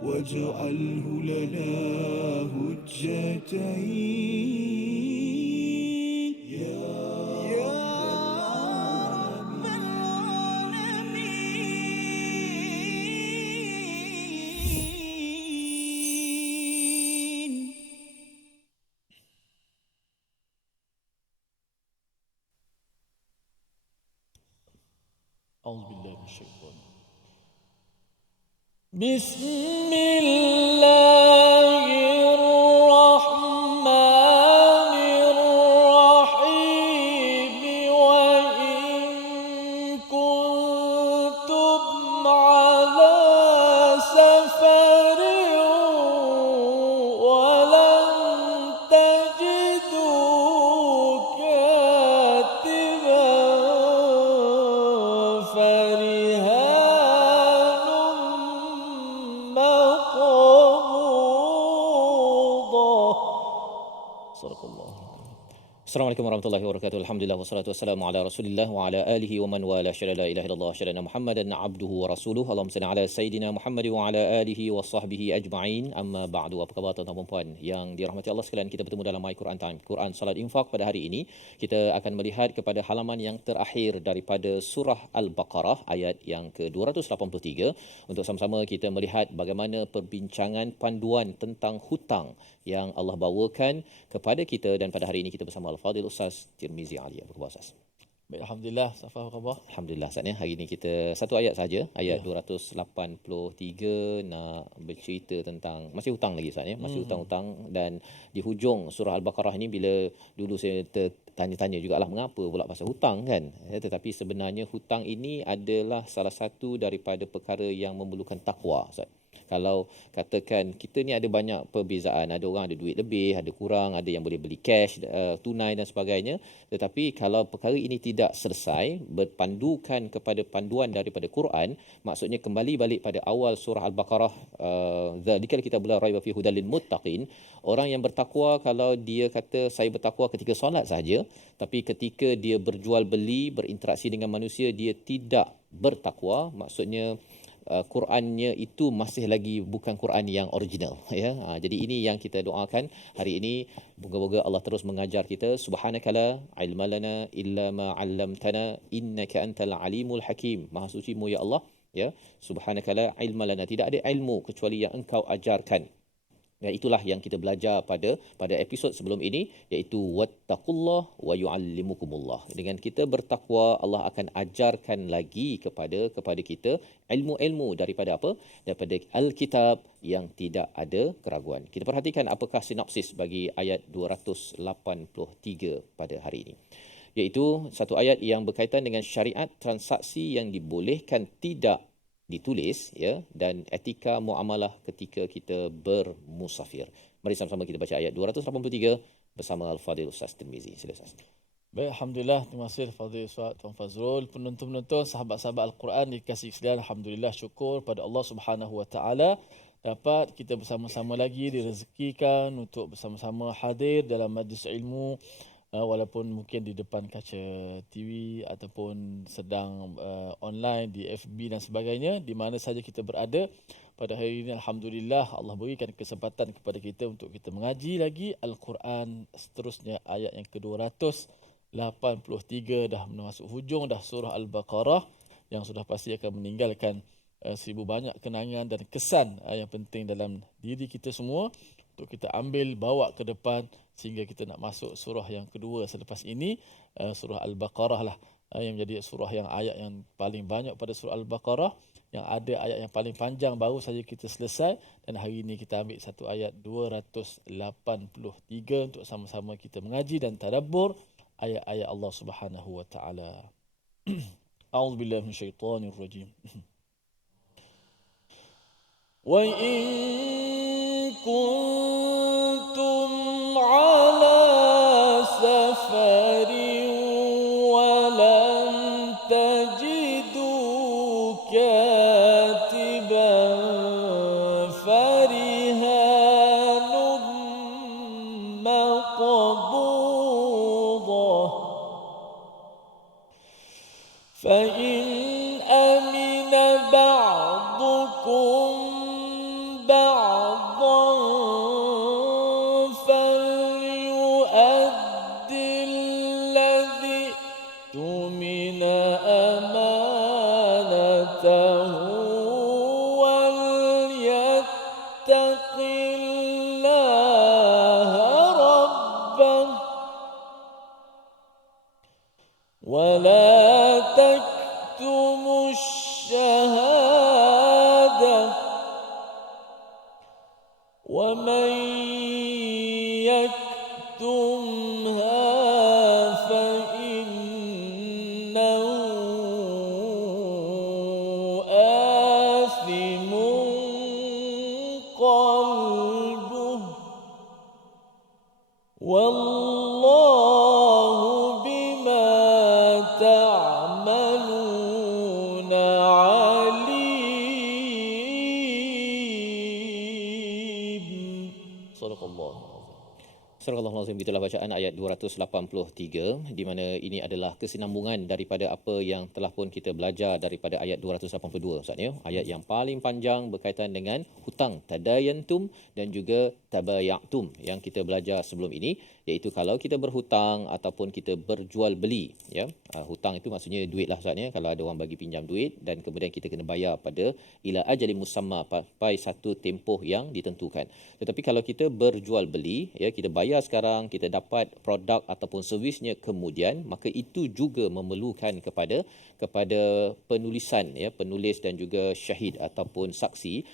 واجعله لنا هجتين يا رب العالمين. أعوذ بالله من الشيطان. بسم الله الرحمن الرحيم. وإن كنتم على سفر ولن تجدوا كاتبا فرهان مقبوضة. صدق الله. Assalamualaikum warahmatullahi wabarakatuh. Alhamdulillah wassalatu wassalamu ala Rasulillah wa ala alihi wa man wala. Syada la ilaha illallah syada Muhammadan abduhu wa rasuluhu. Allahumma salli ala sayidina Muhammad wa ala alihi wa sahbihi ajma'in. Amma ba'du. Apa khabar tuan-tuan dan puan yang dirahmati Allah sekalian? Kita bertemu dalam My Quran Time, Quran Salat Infak. Pada hari ini kita akan melihat kepada halaman yang terakhir daripada surah Al-Baqarah ayat yang ke-283 untuk sama-sama kita melihat bagaimana perbincangan panduan tentang hutang yang Allah bawakan kepada kita, dan pada hari ini kita bersama Al-Fadhil Ustaz Tirmizi Ali. Apa khabar Ustaz? Baik, alhamdulillah. Safa, apa khabar? Alhamdulillah Ustaz ya. Hari ini kita satu ayat saja, ayat 283 nak bercerita tentang masih hutang lagi Ustaz ya. Masih hutang-hutang, dan di hujung surah Al-Baqarah ini bila dulu saya tanya-tanya jugalah mengapa pula pasal hutang kan. Tetapi sebenarnya hutang ini adalah salah satu daripada perkara yang memerlukan takwa Ustaz. Kalau katakan kita ni ada banyak perbezaan, ada orang ada duit lebih, ada kurang, ada yang boleh beli cash, tunai dan sebagainya, tetapi kalau perkara ini tidak selesai berpandukan kepada panduan daripada Quran, maksudnya kembali balik pada awal surah Al-Baqarah, zalikal kitabul la raiba fihi hudal lil muttaqin. Orang yang bertakwa, kalau dia kata saya bertakwa ketika solat saja, tapi ketika dia berjual beli, berinteraksi dengan manusia, dia tidak bertakwa, maksudnya Qurannya itu masih lagi bukan Quran yang original ya. Jadi ini yang kita doakan hari ini, moga-moga Allah terus mengajar kita. Subhanakala ilma lana illa ma 'allamtana innaka antal alimul hakim. Maha suci-Mu ya Allah ya. Subhanakala ilma lana, tidak ada ilmu kecuali yang Engkau ajarkan. Dan itulah yang kita belajar pada episod sebelum ini, iaitu wattaqullah wa yuallimukumullah. Dengan kita bertakwa, Allah akan ajarkan lagi kepada kita ilmu-ilmu daripada apa? Daripada Alkitab yang tidak ada keraguan. Kita perhatikan apakah sinopsis bagi ayat 283 pada hari ini. Iaitu satu ayat yang berkaitan dengan syariat transaksi yang dibolehkan tidak ditulis ya, dan etika muamalah ketika kita bermusafir. Mari sama-sama kita baca ayat 283 bersama Al-Fadhil Ustaz Tirmizi. Sila Ustaz. Baik, alhamdulillah. Terima kasih Fadhil Ustaz Tuan Fazrul, penonton-penonton, sahabat-sahabat Al-Quran dikasihi sekalian. Alhamdulillah, syukur pada Allah Subhanahu Wa Taala dapat kita bersama-sama lagi direzekikan untuk bersama-sama hadir dalam majlis ilmu, walaupun mungkin di depan kaca TV ataupun sedang online di FB dan sebagainya, di mana saja kita berada. Pada hari ini alhamdulillah Allah berikan kesempatan kepada kita untuk kita mengaji lagi Al-Quran seterusnya, ayat yang ke-283 dah masuk hujung dah surah Al-Baqarah, yang sudah pasti akan meninggalkan seribu banyak kenangan dan kesan yang penting dalam diri kita semua untuk kita ambil bawa ke depan sehingga kita nak masuk surah yang kedua selepas ini, surah Al-Baqarah lah, yang menjadi surah yang ayat yang paling banyak pada surah Al-Baqarah, yang ada ayat yang paling panjang baru saja kita selesai, dan hari ini kita ambil satu ayat 283 untuk sama-sama kita mengaji dan tadabbur ayat-ayat Allah Subhanahu wa taala. A'udzubillahi minasyaitonirrajim. Wa in kuntum ala safarin wa lam tajidu katiban farihanun maqbudah فإن أمن بعضكم بعضا فليؤد الذي اؤتمن أمانته وليتق الله ربه ولا تكتموا الشهادة ومن يكتمها فإنه آثم قلبه والله بما تعملون عليم. صدق الله العظيم. Surah Al-Azim, itulah bacaan ayat 283 di mana ini adalah kesinambungan daripada apa yang telah pun kita belajar daripada ayat 282 Ustaz ya. Ayat yang paling panjang berkaitan dengan hutang tadayantum dan juga tabayatum yang kita belajar sebelum ini, iaitu kalau kita berhutang ataupun kita berjual beli ya. Hutang itu maksudnya duit lah Ustaz ya. Kalau ada orang bagi pinjam duit dan kemudian kita kena bayar pada ila ajali musamma, sampai satu tempoh yang ditentukan. Tetapi kalau kita berjual beli ya, kita bayar sekarang, kita dapat produk ataupun servisnya kemudian, maka itu juga memerlukan kepada penulisan ya, penulis dan juga syahid ataupun saksi.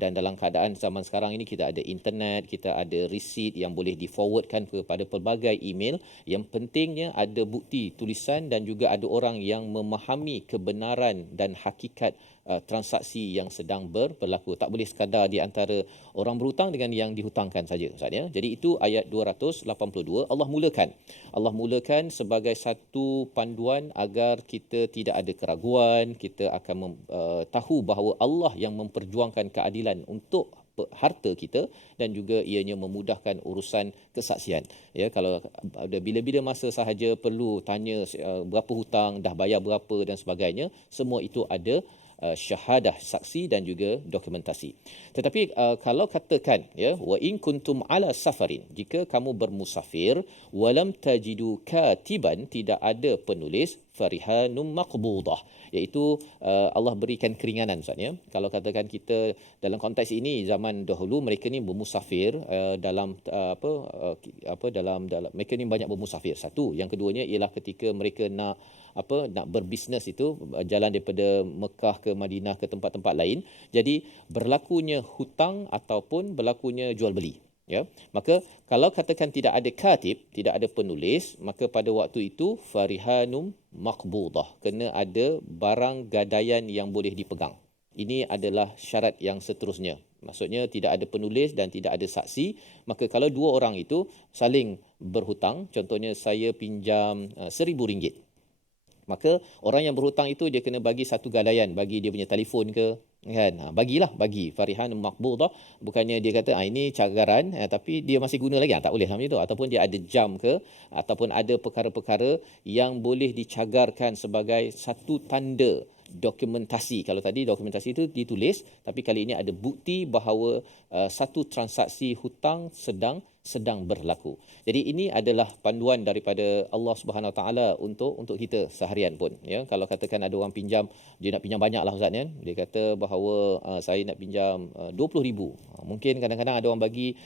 Dan dalam keadaan zaman sekarang ini kita ada internet, kita ada resit yang boleh di-forwardkan kepada pelbagai email. Yang pentingnya ada bukti tulisan dan juga ada orang yang memahami kebenaran dan hakikat transaksi yang sedang berlaku. Tak boleh sekadar di antara orang berhutang dengan yang dihutangkan saja Ustaz ya. Jadi itu ayat 282. Allah mulakan sebagai satu panduan agar kita tidak ada keraguan, kita akan tahu bahawa Allah yang memperjuangkan keadilan untuk harta kita dan juga ianya memudahkan urusan kesaksian ya. Kalau bila-bila masa sahaja perlu tanya berapa hutang, dah bayar berapa dan sebagainya, semua itu ada syahadah saksi dan juga dokumentasi. Tetapi kalau katakan ya, wa in kuntum ala safarin, jika kamu bermusafir, walam tajidu katiban, tidak ada penulis, farihanum maqbudah, iaitu Allah berikan keringanan Ustaz ya. Kalau katakan kita dalam konteks ini, zaman dahulu mereka ni bermusafir dalam dalam mereka ni banyak bermusafir. Satu, yang keduanya ialah ketika mereka nak berbisnes itu, jalan daripada Mekah ke Madinah ke tempat-tempat lain. Jadi berlakunya hutang ataupun berlakunya jual beli ya. Maka kalau katakan tidak ada katib, tidak ada penulis, maka pada waktu itu farihanum maqbudah, kena ada barang gadaian yang boleh dipegang. Ini adalah syarat yang seterusnya. Maksudnya tidak ada penulis dan tidak ada saksi. Maka kalau dua orang itu saling berhutang, contohnya saya pinjam RM1,000, maka orang yang berhutang itu dia kena bagi satu gadaian, bagi dia punya telefon ke, kan, bagi farihan maqbudah. Bukannya dia kata ini cagaran tapi dia masih guna lagi, tak boleh macam itu. Ataupun dia ada jam ke, ataupun ada perkara-perkara yang boleh dicagarkan sebagai satu tanda dokumentasi. Kalau tadi dokumentasi itu ditulis, tapi kali ini ada bukti bahawa satu transaksi hutang sedang berlaku. Jadi ini adalah panduan daripada Allah Subhanahu Wa Taala untuk kita seharian pun ya. Kalau katakan ada orang pinjam, dia nak pinjam banyaklah Ustaz ya. Dia kata bahawa saya nak pinjam 20,000. Mungkin kadang-kadang ada orang bagi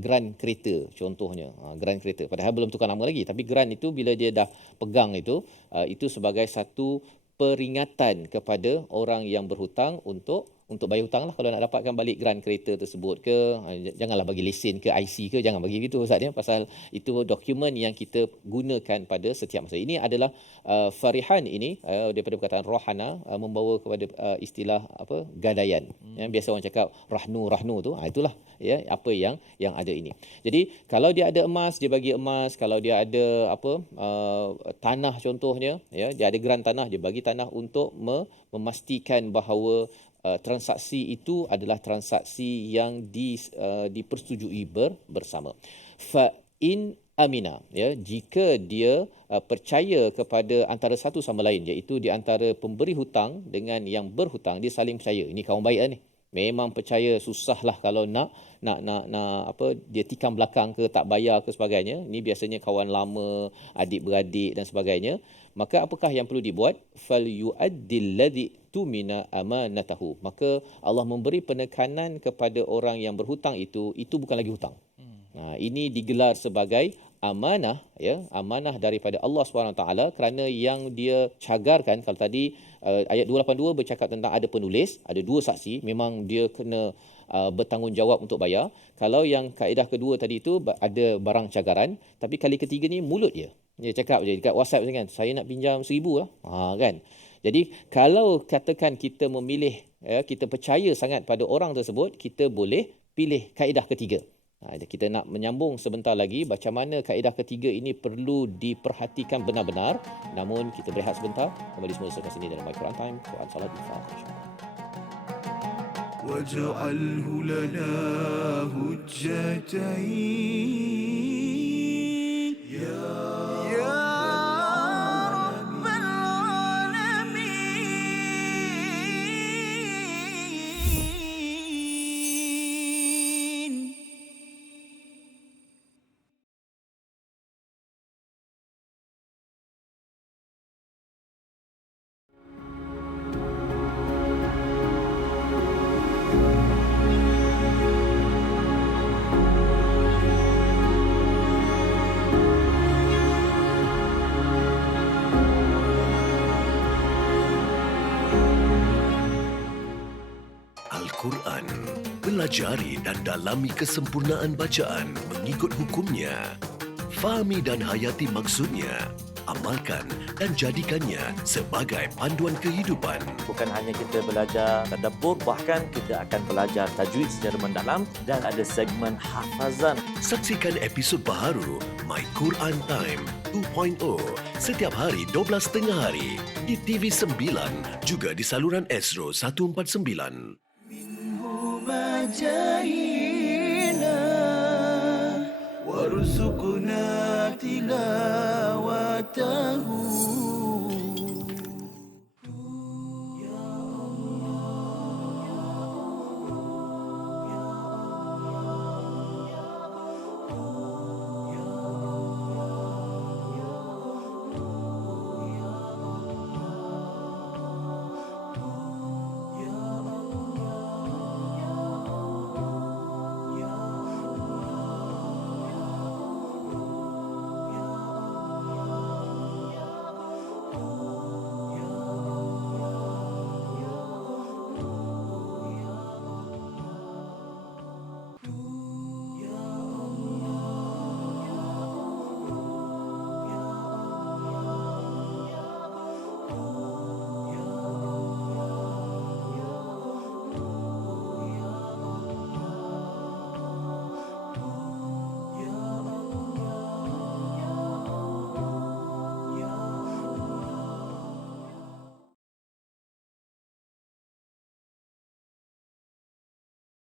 grant kereta contohnya. Grant kereta padahal belum tukar nama lagi, tapi grant itu bila dia dah pegang itu sebagai satu peringatan kepada orang yang berhutang untuk bayar hutang lah. Kalau nak dapatkan balik grant kereta tersebut ke, janganlah bagi lesen ke, IC ke, jangan bagi gitu Ustaz ya, pasal itu dokumen yang kita gunakan pada setiap masa. Ini adalah farihan ini daripada perkataan rohana, membawa kepada istilah gadaian. Ya, biasa orang cakap rahnu tu, itulah ya apa yang ada ini. Jadi kalau dia ada emas, dia bagi emas. Kalau dia ada tanah contohnya ya, dia ada grant tanah, dia bagi tanah untuk memastikan bahawa transaksi itu adalah transaksi yang dipersetujui bersama. Fa in amina ya, jika dia percaya kepada antara satu sama lain, iaitu di antara pemberi hutang dengan yang berhutang, dia saling percaya. Ini kawan baik ni. memang percaya susahlah kalau nak apa dia tikam belakang ke tak bayar ke sebagainya. Ini biasanya kawan lama, adik-beradik dan sebagainya. Maka apakah yang perlu dibuat? Fal yu'addil ladzi tumina amanatahu. Maka Allah memberi penekanan kepada orang yang berhutang itu bukan lagi hutang. Ini digelar sebagai amanah, ya, amanah daripada Allah SWT, kerana yang dia cagarkan, kalau tadi ayat 282 bercakap tentang ada penulis, ada dua saksi, memang dia kena bertanggungjawab untuk bayar. Kalau yang kaedah kedua tadi itu ada barang cagaran, tapi kali ketiga ni mulut dia. Dia cakap je dekat WhatsApp kan, saya nak pinjam 1,000 lah. Kan. Jadi kalau katakan kita memilih, kita percaya sangat pada orang tersebut, kita boleh pilih kaedah ketiga. Kita nak menyambung sebentar lagi macam mana kaedah ketiga ini perlu diperhatikan benar-benar. Namun kita berehat sebentar. Kembali semula selepas ini dalam My Quran Time, Quran Salat Infaq, insya-Allah. واجعله لنا هجتين يا رب العالمين. Al-Quran. Pelajari dan dalami kesempurnaan bacaan mengikut hukumnya. Fahami dan hayati maksudnya. Amalkan dan jadikannya sebagai panduan kehidupan. Bukan hanya kita belajar tadabbur, bahkan kita akan belajar tajwid secara mendalam dan ada segmen hafazan. Saksikan episod baharu My Quran Time 2.0 setiap hari 12.30 hari di TV9 juga di saluran Astro 149. مجاهينا وارزقنا تلاوته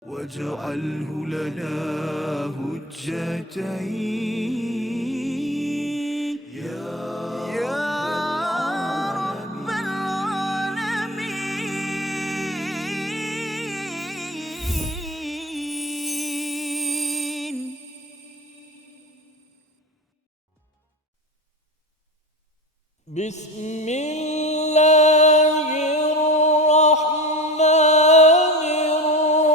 واجعله لنا هجتين يا رب العالمين. بسم الله الرحمن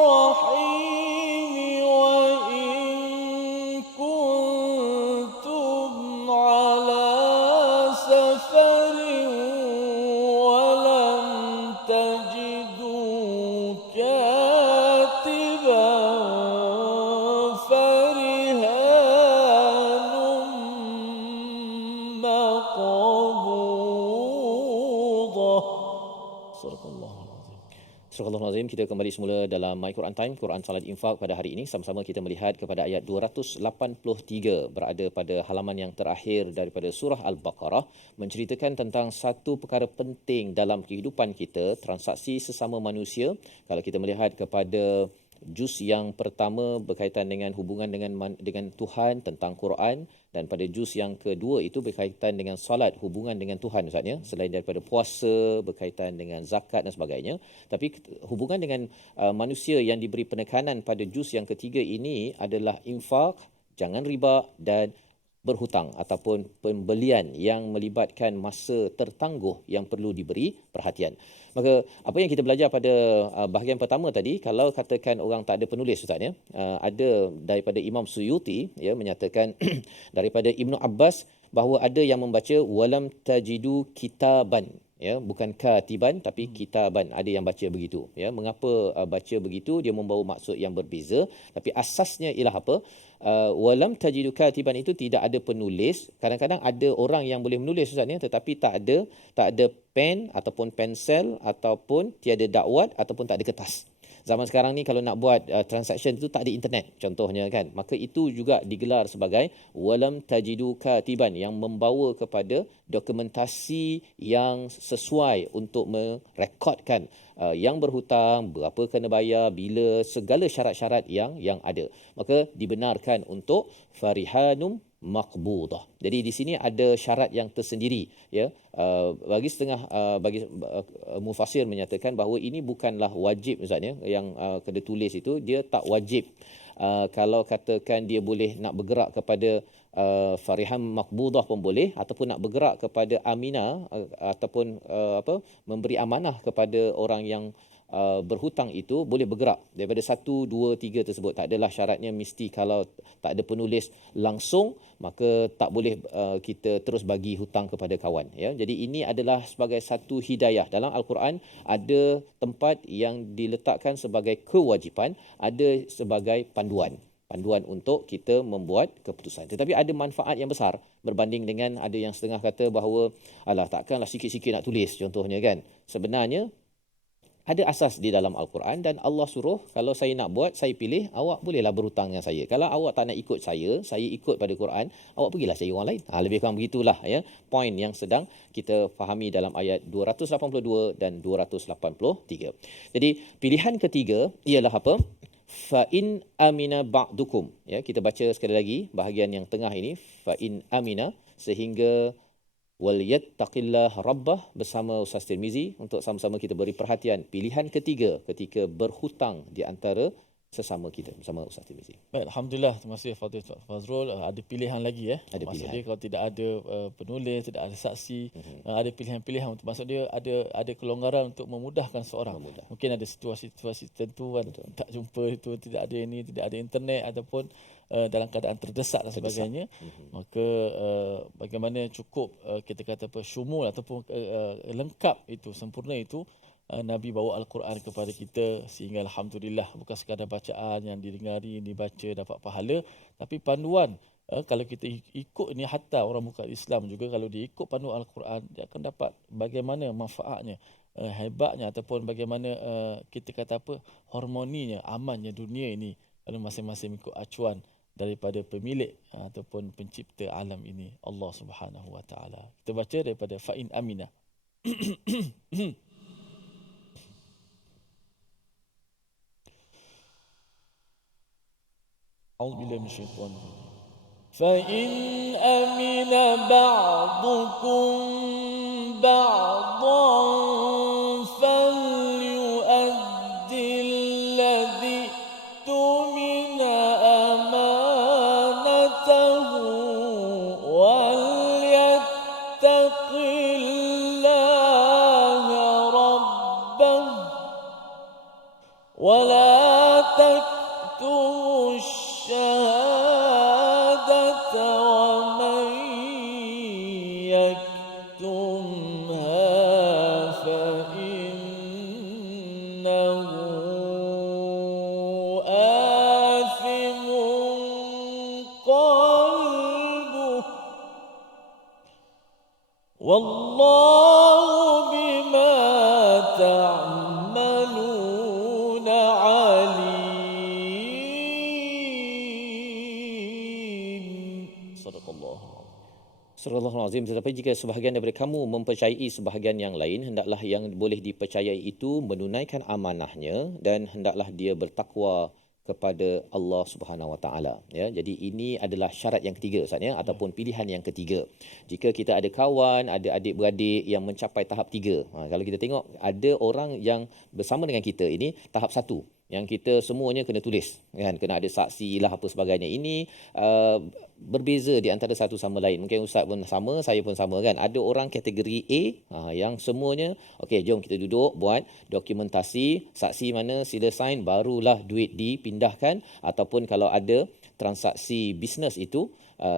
الرحيم وإن كنتم على سفر ولم تجدوا كاتبا فرهان مقبوضة. صدق الله العظيم. Surah Al-Azim, kita kembali semula dalam My Quran Time, Quran Salat Infaq pada hari ini. Sama-sama kita melihat kepada ayat 283 berada pada halaman yang terakhir daripada surah Al-Baqarah, menceritakan tentang satu perkara penting dalam kehidupan kita, transaksi sesama manusia. Kalau kita melihat kepada juz yang pertama berkaitan dengan hubungan dengan Tuhan, tentang Quran, dan pada juz yang kedua itu berkaitan dengan solat, hubungan dengan Tuhan Ustaz ya, selain daripada puasa, berkaitan dengan zakat dan sebagainya. Tapi hubungan dengan manusia yang diberi penekanan pada juz yang ketiga ini adalah infak, jangan riba, dan berhutang ataupun pembelian yang melibatkan masa tertangguh yang perlu diberi perhatian. Maka apa yang kita belajar pada bahagian pertama tadi, kalau katakan orang tak ada penulis Ustaz ya, ada daripada Imam Suyuti ya menyatakan daripada Ibnu Abbas bahawa ada yang membaca walam tajidu kitaban ya, bukan katiban tapi kitaban, ada yang baca begitu ya. Mengapa baca begitu? Dia membawa maksud yang berbeza, tapi asasnya ialah apa? Walam tajidu katiban itu tidak ada penulis. Kadang-kadang ada orang yang boleh menulis Ustaz ya, tetapi tak ada pen ataupun pensel, ataupun tiada dakwat, ataupun tak ada kertas. Zaman sekarang ni kalau nak buat transaction itu tak ada internet contohnya kan, maka itu juga digelar sebagai walam tajidu katiban, yang membawa kepada dokumentasi yang sesuai untuk merekodkan yang berhutang, berapa kena bayar, bila, segala syarat-syarat yang ada. Maka dibenarkan untuk farihanum maqbudah. Jadi di sini ada syarat yang tersendiri ya. Bagi setengah mufassir menyatakan bahawa ini bukanlah wajib Ustaz ya, yang kena tulis itu dia tak wajib. Kalau katakan dia boleh nak bergerak kepada farihan maqbudah pun boleh, ataupun nak bergerak kepada aminah ataupun memberi amanah kepada orang yang berhutang itu boleh bergerak daripada 1, 2, 3 tersebut. Tak adalah syaratnya mesti kalau tak ada penulis langsung maka tak boleh kita terus bagi hutang kepada kawan ya. Jadi ini adalah sebagai satu hidayah. Dalam Al-Quran ada tempat yang diletakkan sebagai kewajipan, ada sebagai panduan untuk kita membuat keputusan. Tetapi ada manfaat yang besar berbanding dengan ada yang setengah kata bahawa alah takkanlah sikit-sikit nak tulis contohnya kan. Sebenarnya ada asas di dalam Al-Quran dan Allah suruh kalau saya nak buat, saya pilih, awak bolehlah berhutang dengan saya. Kalau awak tak nak ikut saya ikut pada Quran, awak pergilah cari orang lain. Lebih kurang begitulah ya, poin yang sedang kita fahami dalam ayat 282 dan 283. Jadi pilihan ketiga ialah apa? Fa in amina ba'dukum ya, kita baca sekali lagi bahagian yang tengah ini, fa in amina, sehingga wal yattaqillah rabbah bersama Ustaz Tirmizi untuk sama-sama kita beri perhatian pilihan ketiga ketika berhutang di antara sesama kita bersama Ustaz Tirmizi. Baik, alhamdulillah, terima kasih Fadil Fazrul. Ada pilihan lagi ya. Ada maksud pilihan. dia kalau tidak ada penulis, tidak ada saksi, ada pilihan-pilihan untuk, maksud dia ada kelonggaran untuk memudahkan seorang. Mungkin ada situasi-situasi tertentu kan, tak jumpa itu, tidak ada ini, tidak ada internet ataupun dalam keadaan terdesak dan sebagainya. Maka bagaimana cukup kita kata syumul ataupun lengkap itu, sempurna itu, Nabi bawa Al-Quran kepada kita sehingga alhamdulillah bukan sekadar bacaan yang didengari, dibaca dapat pahala, tapi panduan. Kalau kita ikut ini, hatta orang bukan Islam juga kalau dia ikut panduan Al-Quran, dia akan dapat bagaimana manfaatnya, hebatnya, ataupun bagaimana kita kata harmoninya, amannya dunia ini kalau masing-masing ikut acuan daripada pemilik ataupun pencipta alam ini, Allah Subhanahu Wa Taala. Kita baca daripada Fa'in Aminah. أعوذ بالله من الشيطان الرجيم. فإن أمن بعضكم بعضا فليؤدي الذي اؤتمن أمانته وليتق الله ربه ولا تكتموا الشهادة ومن يكتمها فإنه آثم قلبه والله بما تعملون عليم. صدق الله. Surah Al-Azim. Tetapi jika sebahagian daripada kamu mempercayai sebahagian yang lain, hendaklah yang boleh dipercayai itu menunaikan amanahnya dan hendaklah dia bertakwa kepada Allah Subhanahu Wa Taala, ya. Jadi ini adalah syarat yang ketiga, Ustaz, ya, ataupun pilihan yang ketiga. Jika kita ada kawan, ada adik-beradik yang mencapai tahap 3, kalau kita tengok ada orang yang bersama dengan kita ini tahap 1, yang kita semuanya kena tulis, kan, kena ada saksi lah apa sebagainya. Ini berbeza di antara satu sama lain. Mungkin ustaz pun sama, saya pun sama, kan. Ada orang kategori A, yang semuanya okey, jom kita duduk buat dokumentasi, saksi mana sila sign, barulah duit dipindahkan, ataupun kalau ada transaksi bisnes itu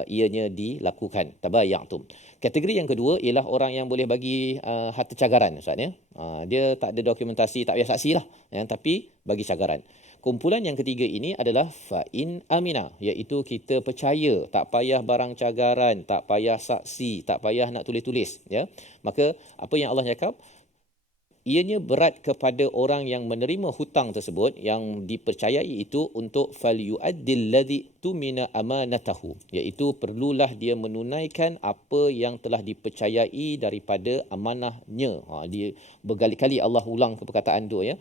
ianya dilakukan tabayatum. Kategori yang kedua ialah orang yang boleh bagi harta cagaran, ustaz, ya. Dia tak ada dokumentasi, tak payah saksi lah, ya, tapi bagi cagaran. Kumpulan yang ketiga ini adalah fa'in amina, iaitu kita percaya, tak payah barang cagaran, tak payah saksi, tak payah nak tulis-tulis, ya. Maka apa yang Allah cakap, ianya berat kepada orang yang menerima hutang tersebut, yang dipercayai itu, untuk falyu'addil ladzi tumina amanatahu, iaitu perlulah dia menunaikan apa yang telah dipercayai daripada amanahnya. Dia berkali-kali Allah ulang perkataan tu, ya.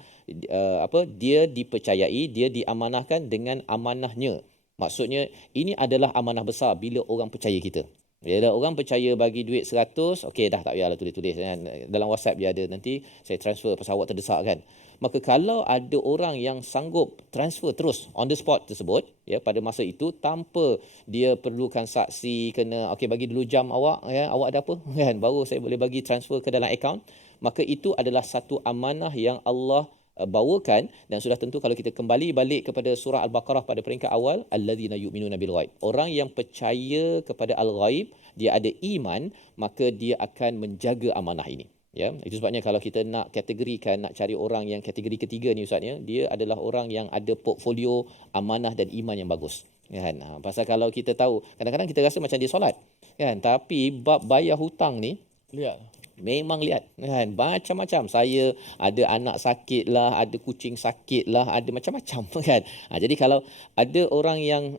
Dia dipercayai, dia diamanahkan dengan amanahnya. Maksudnya ini adalah amanah besar bila orang percaya kita. Bila orang percaya bagi duit 100, okey dah, tak payahlah tulis-tulis, kan. Dalam WhatsApp dia ada, nanti saya transfer pasal awak terdesak, kan. Maka kalau ada orang yang sanggup transfer terus on the spot tersebut, ya, pada masa itu tanpa dia perlukan saksi, kena okey bagi dulu jam awak, ya, awak ada apa, kan, baru saya boleh bagi transfer ke dalam akaun, maka itu adalah satu amanah yang Allah bawakan. Dan sudah tentu kalau kita kembali balik kepada surah Al-Baqarah pada peringkat awal, allazina yu'minuna bil ghaib, orang yang percaya kepada al-ghaib, dia ada iman, maka dia akan menjaga amanah ini, ya. Itu sebabnya kalau kita nak kategorikan, nak cari orang yang kategori ketiga ni, ustaz, ya, dia adalah orang yang ada portfolio amanah dan iman yang bagus, kan. Pasal kalau kita tahu, kadang-kadang kita rasa macam dia solat, kan, tapi bab bayar hutang ni Lihat. memang lihat, kan, macam-macam. Saya ada anak sakit lah, ada kucing sakit lah, ada macam-macam, kan. Jadi kalau ada orang yang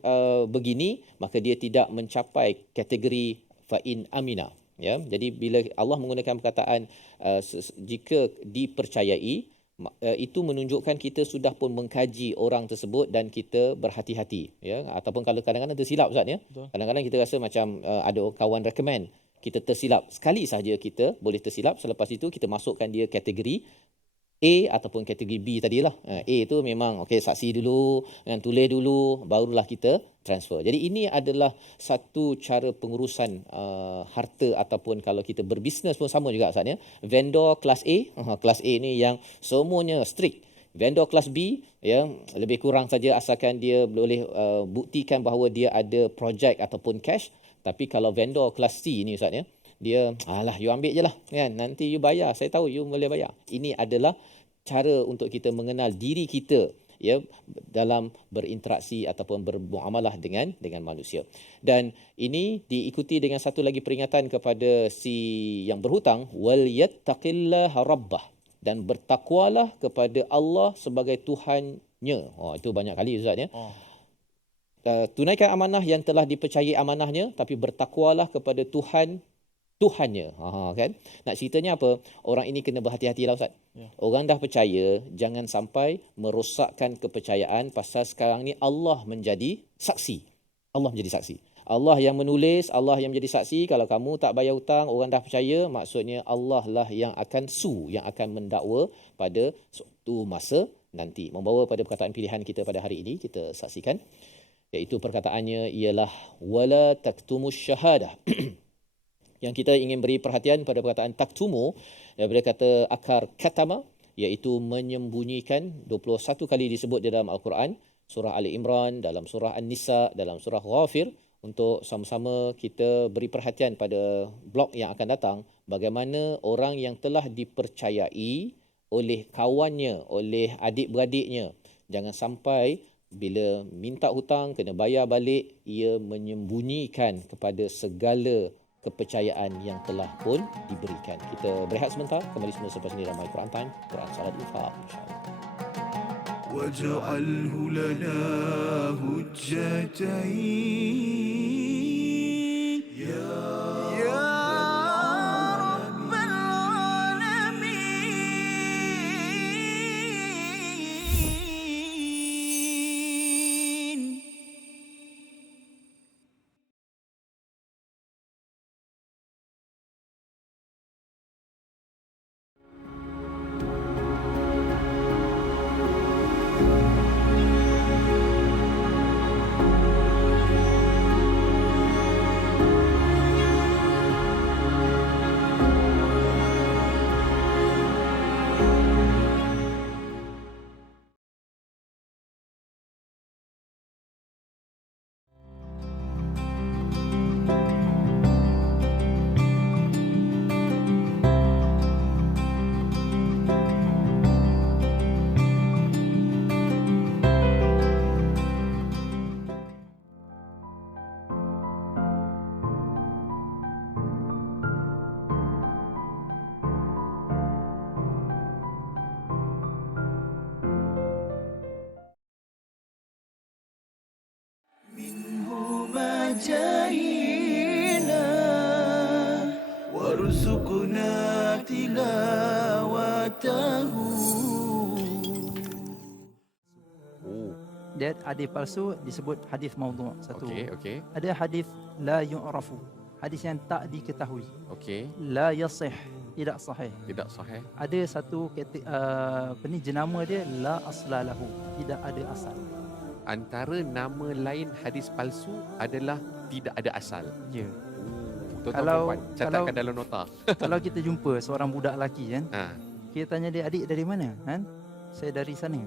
begini, maka dia tidak mencapai kategori fa'in amina, ya. Jadi bila Allah menggunakan perkataan jika dipercayai, itu menunjukkan kita sudah pun mengkaji orang tersebut dan kita berhati-hati, ya. Ataupun kalau kadang-kadang tersilap, ustaz, ya. Kadang-kadang kita rasa macam ada kawan recommend, kita tersilap sekali saja, kita boleh tersilap. Selepas itu kita masukkan dia kategori A ataupun kategori B tadilah. A itu memang okey, saksi dulu, dan tulis dulu, barulah kita transfer. Jadi ini adalah satu cara pengurusan harta, ataupun kalau kita berbisnes pun sama juga, Ustaz, ya. Vendor kelas A, kelas A ni yang semuanya strict. Vendor kelas B, ya, lebih kurang saja asalkan dia boleh buktikan bahawa dia ada projek ataupun cash. Tapi kalau vendor kelas C ni, ustaz, ya, dia alah you ambil je lah, kan, nanti you bayar, saya tahu you boleh bayar. Ini adalah cara untuk kita mengenal diri kita, ya, dalam berinteraksi ataupun bermuamalah dengan manusia. Dan ini diikuti dengan satu lagi peringatan kepada si yang berhutang, wal yattaqillaha rabbah, dan bertakwalah kepada Allah sebagai Tuhannya. Itu banyak kali, ustaz, ya. Tunaikan amanah yang telah dipercayai amanahnya, tapi bertakwalah kepada Tuhannya. Kan? Nak ceritanya apa? Orang ini kena berhati-hatilah, ustaz. Ya. Orang dah percaya, jangan sampai merosakkan kepercayaan, pasal sekarang ni Allah menjadi saksi. Allah menjadi saksi. Allah yang menulis, Allah yang menjadi saksi. Kalau kamu tak bayar hutang, orang dah percaya, maksudnya Allah lah yang akan yang akan mendakwa pada suatu masa nanti. Membawa pada perkataan pilihan kita pada hari ini, kita saksikan. Iaitu perkataannya ialah wala taktumus syahadah. Yang kita ingin beri perhatian pada perkataan taktumu daripada kata akar katama, iaitu menyembunyikan. 21 kali disebut di dalam Al-Quran, surah Ali Imran, dalam surah An-Nisa, dalam surah Ghafir. Untuk sama-sama kita beri perhatian pada blok yang akan datang, bagaimana orang yang telah dipercayai oleh kawannya, oleh adik-beradiknya, jangan sampai bila minta hutang, kena bayar balik, ia menyembunyikan kepada segala kepercayaan yang telah pun diberikan. Kita berehat sebentar, kembali semula selepas ini dalam My Quran Time, Quran Salat Infaq, insyaAllah. واجعله لنا هجتين يا رب جاهينا وارزقنا تلاوته. Dia hadis palsu disebut hadis maudhu'. Satu. Okey. Ada hadis la yu'rafu. Hadis yang tak diketahui. Okey. La yasih, tidak sahih. Tidak sahih. Ada satu jenama dia la aslalahu, tidak ada asal. Antara nama lain hadis palsu adalah tidak ada asal. Ya. Tuan-tuan Kalau- puan, catatkan dalam nota. Kalau kita jumpa seorang budak lelaki kan, Ha. kita tanya dia, adik dari mana? Kan? Saya dari sana.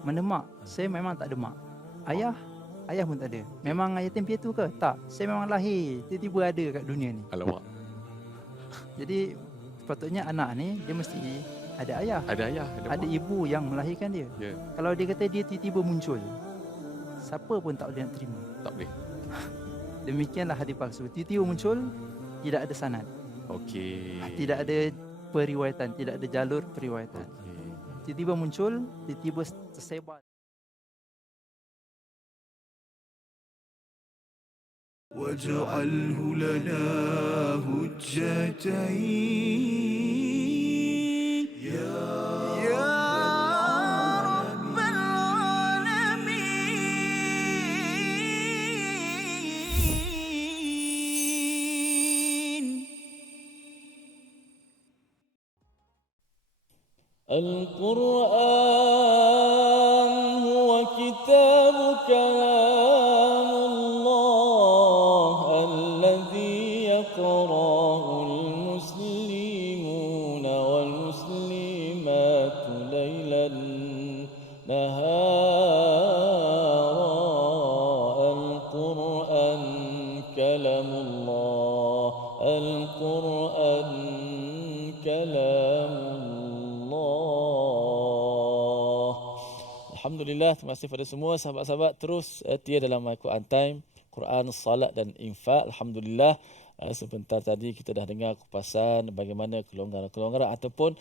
Mana mak? Saya memang tak ada mak. Ayah? Ayah pun tak ada. Memang yatim piatu ke? Tak. Saya memang lahir, tiba-tiba ada kat dunia ni. Alamak. Jadi sepatutnya anak ni dia mesti ada ayah, Ada ayah, ada ada mak. ibu yang melahirkan dia. Ya, Kalau dia kata dia tiba-tiba muncul, siapa pun tak boleh nak terima. tak boleh. Demikianlah hadis palsu. Tiba-tiba muncul, tidak ada sanad, Okey. tidak ada periwayatan, tidak ada jalur periwayatan. Okey. Tiba-tiba muncul, tiba-tiba tersebar. واجعله لنا هجتين يا رب العالمين. القرآن هو كتاب كلام الله الذي يقرأه المسلمون والمسلمات ليلا نهارا. القرآن كلام الله. القرآن كلام الله. Alhamdulillah, terima kasih kepada semua sahabat-sahabat terus setia dalam My Quran Time, Quran, salat dan infak. Alhamdulillah, sebentar tadi kita dah dengar kupasan bagaimana kelonggaran-kelonggaran ataupun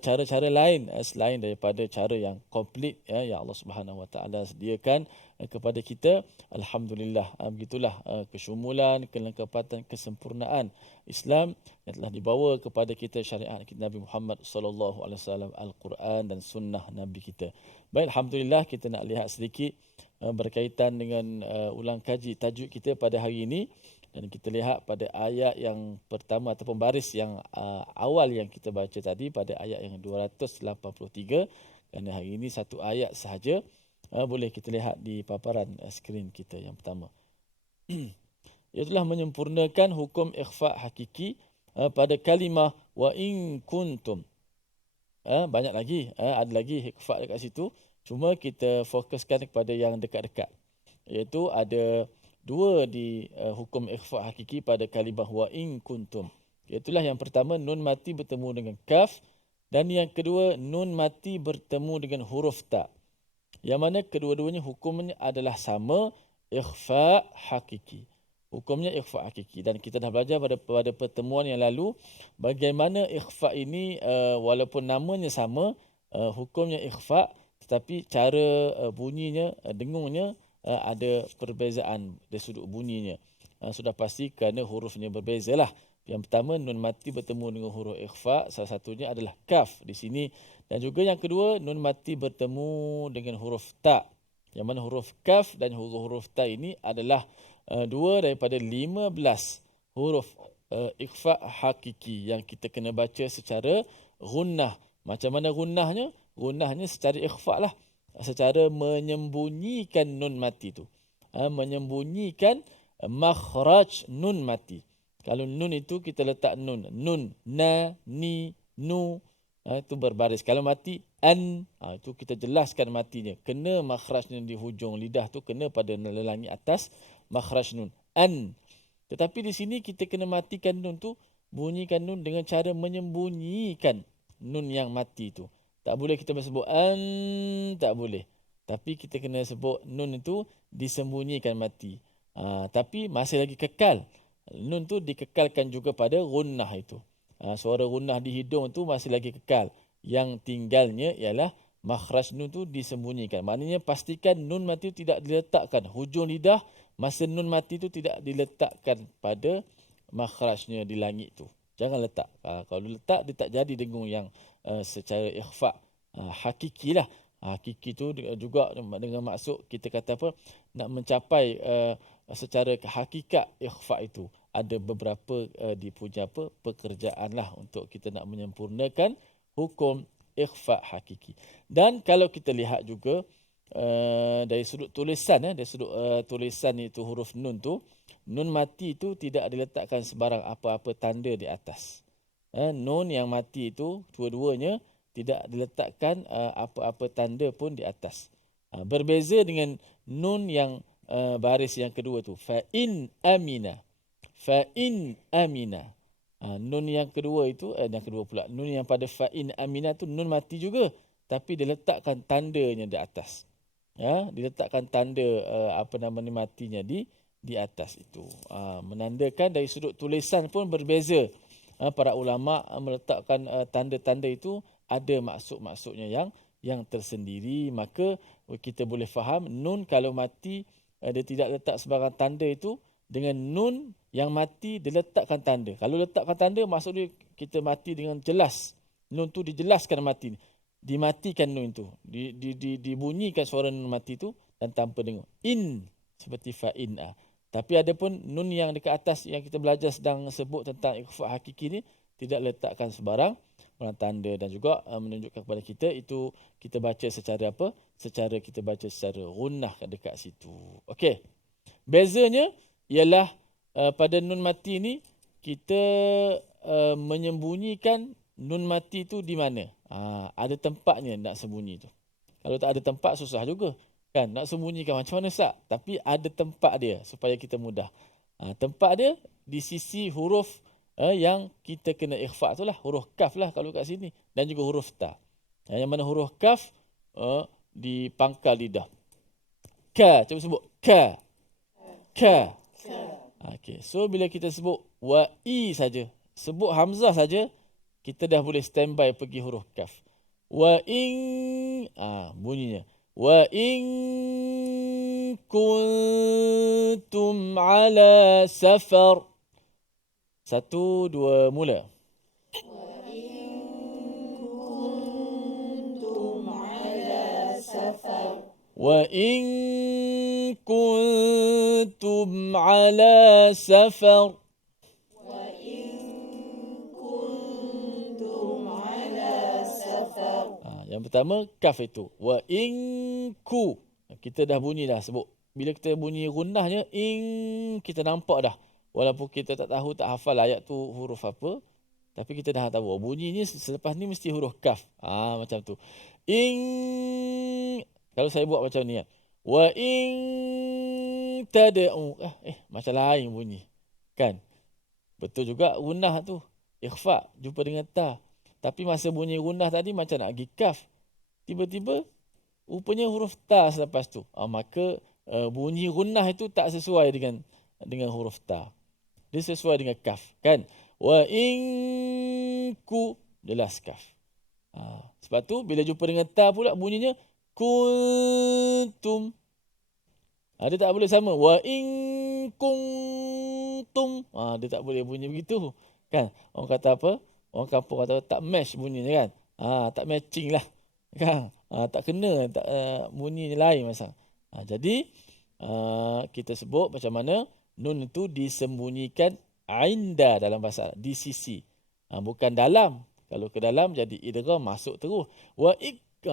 cara-cara lain selain daripada cara yang komplit yang Allah Subhanahu Wa Taala sediakan kepada kita. Alhamdulillah, begitulah kesyumulan, kelengkapan, kesempurnaan Islam yang telah dibawa kepada kita syariat Nabi Muhammad sallallahu alaihi wasallam, Al-Quran dan sunnah Nabi kita. Baik, alhamdulillah, kita nak lihat sedikit berkaitan dengan ulang kaji tajuk kita pada hari ini, dan kita lihat pada ayat yang pertama ataupun baris yang awal yang kita baca tadi pada ayat yang 283, kerana hari ini satu ayat sahaja. Boleh kita lihat di paparan skrin kita yang pertama. Iaitulah menyempurnakan hukum ikhfa hakiki pada kalimah wa in kuntum. Banyak lagi, ada lagi ikhfa dekat situ. Cuma kita fokuskan kepada yang dekat-dekat. Iaitu ada dua di hukum ikhfa hakiki pada kalimah wa in kuntum. Iaitulah yang pertama, nun mati bertemu dengan kaf, dan yang kedua, nun mati bertemu dengan huruf ta. Yang mana kedua-duanya hukumnya adalah sama, ikhfa hakiki. Hukumnya ikhfa hakiki, dan kita dah belajar pada pertemuan yang lalu bagaimana ikhfa ini walaupun namanya sama, hukumnya ikhfa, tetapi cara bunyinya, dengungnya ada perbezaan dari sudut bunyinya. Sudah pasti kerana hurufnya berbezalah. Yang pertama, nun mati bertemu dengan huruf ikhfa, salah satunya adalah kaf di sini, dan juga yang kedua, nun mati bertemu dengan huruf ta. Yang mana huruf kaf dan huruf ta ini adalah dua daripada 15 huruf ikhfa hakiki yang kita kena baca secara gunnah. Macam mana gunnahnya? Gunnahnya secara ikhfa lah, secara menyembunyikan nun mati tu, menyembunyikan makhraj nun mati. Kalau nun itu kita letak nun, na, ni, nu, itu berbaris. Kalau mati an, itu kita jelaskan matinya, kena makhrajnya di hujung lidah tu kena pada lelangi atas makhraj nun, an. Tetapi di sini kita kena matikan nun tu, bunyikan nun dengan cara menyembunyikan nun yang mati tu. Tak boleh kita sebut an, tak boleh. Tapi kita kena sebut nun itu disembunyikan mati. Tapi masih lagi kekal. Nun tu dikekalkan juga pada gunnah itu. Suara gunnah di hidung tu masih lagi kekal. Yang tinggalnya ialah makhraj nun tu disembunyikan. Maknanya pastikan nun mati tidak diletakkan hujung lidah Masa nun mati tu tidak diletakkan pada makhrajnya di langit tu. Jangan letak. Kalau letak dia tak jadi dengung yang secara ikhfa hakiki lah. Hakiki tu juga dengan maksud kita kata apa, nak mencapai secara hakikat ikhfa itu. Ada beberapa dipuja apa pekerjaan lah untuk kita nak menyempurnakan hukum ikhfa hakiki. Dan kalau kita lihat juga dari sudut tulisan, dari sudut tulisan itu huruf nun tu, nun mati itu tidak diletakkan sebarang apa-apa tanda di atas. Nun yang mati itu dua-duanya tidak diletakkan apa-apa tanda pun di atas. Berbeza dengan nun yang baris yang kedua tu, fa in amina. Fa in amina. Nun yang kedua itu yang kedua pula. Nun yang pada fa in amina tu nun mati juga, tapi diletakkan tandanya di atas. Diletakkan tanda matinya di atas itu. Menandakan dari sudut tulisan pun berbeza. Para ulama meletakkan tanda-tanda itu ada maksud-maksudnya yang tersendiri. Maka kita boleh faham nun kalau mati dia tidak letak sebarang tanda itu, dengan nun yang mati diletakkan tanda. Kalau letakkan tanda maksud dia kita mati dengan jelas. Nun tu dijelaskan mati. Dimatikan nun itu. Dibunyikan suara nun mati itu dan tanpa dengung. In seperti fa'in. Tapi ada pun nun yang dekat atas yang kita belajar sedang sebut tentang ikhfa hakiki ni tidak letakkan sebarang tanda, dan juga menunjukkan kepada kita itu kita baca secara apa? Kita baca secara gunnah dekat situ. Okey. Bezanya ialah pada nun mati ni kita menyembunyikan nun mati tu di mana? Ada tempatnya nak sembunyi tu. Kalau tak ada tempat susah juga. Kan nak sembunyikan macam mana Ustaz? Tapi ada tempat dia supaya kita mudah. Tempat dia di sisi huruf yang kita kena ikhfa tu lah, huruf kaf lah kalau kat sini, dan juga huruf ta. Yang mana huruf kaf di pangkal lidah. Ka, cuba sebut ka. Ka. Okey, so bila kita sebut wa i saja, sebut hamzah saja, kita dah boleh standby pergi huruf kaf. Wa in bunyinya. Wa in kuntum ala safar. 1, 2, mula. Wa in kuntum ala safar. Wa in kuntum ala safar. Wa in kuntum ala safar. Yang pertama kaf itu. Wa in ku. Kita dah bunyi dah sebut. Bila kita bunyi gunnahnya in, kita nampak dah. Walaupun kita tak tahu, tak hafal ayat tu huruf apa, tapi kita dah tahu bunyinya selepas ni mesti huruf kaf. Macam tu. In, kalau saya buat macam ni, wa in tad'u, macam lain bunyi. Kan? Betul juga gunnah tu. Ikhfa jumpa dengan ta. Tapi masa bunyi gunnah tadi macam nak pergi kaf. Tiba-tiba rupanya huruf ta selepas tu. Maka bunyi gunnah itu tak sesuai dengan huruf ta. Dia sesuai dengan kaf, kan? Wa in ku, jelas kaf. Sebab tu bila jumpa dengan ta pula bunyinya kuntum. Dia tak boleh sama. Wa in kuntum. Dia tak boleh bunyi begitu, kan? Orang kata apa? Orang kampung kata tak match bunyinya, kan? Tak matching lah, kan? Tak kena, tak bunyi lain masa. Jadi kita sebut macam mana nun itu disembunyikan inda dalam bahasa Arab, di sisi. Bukan dalam. Kalau ke dalam jadi idgham masuk terus. Wa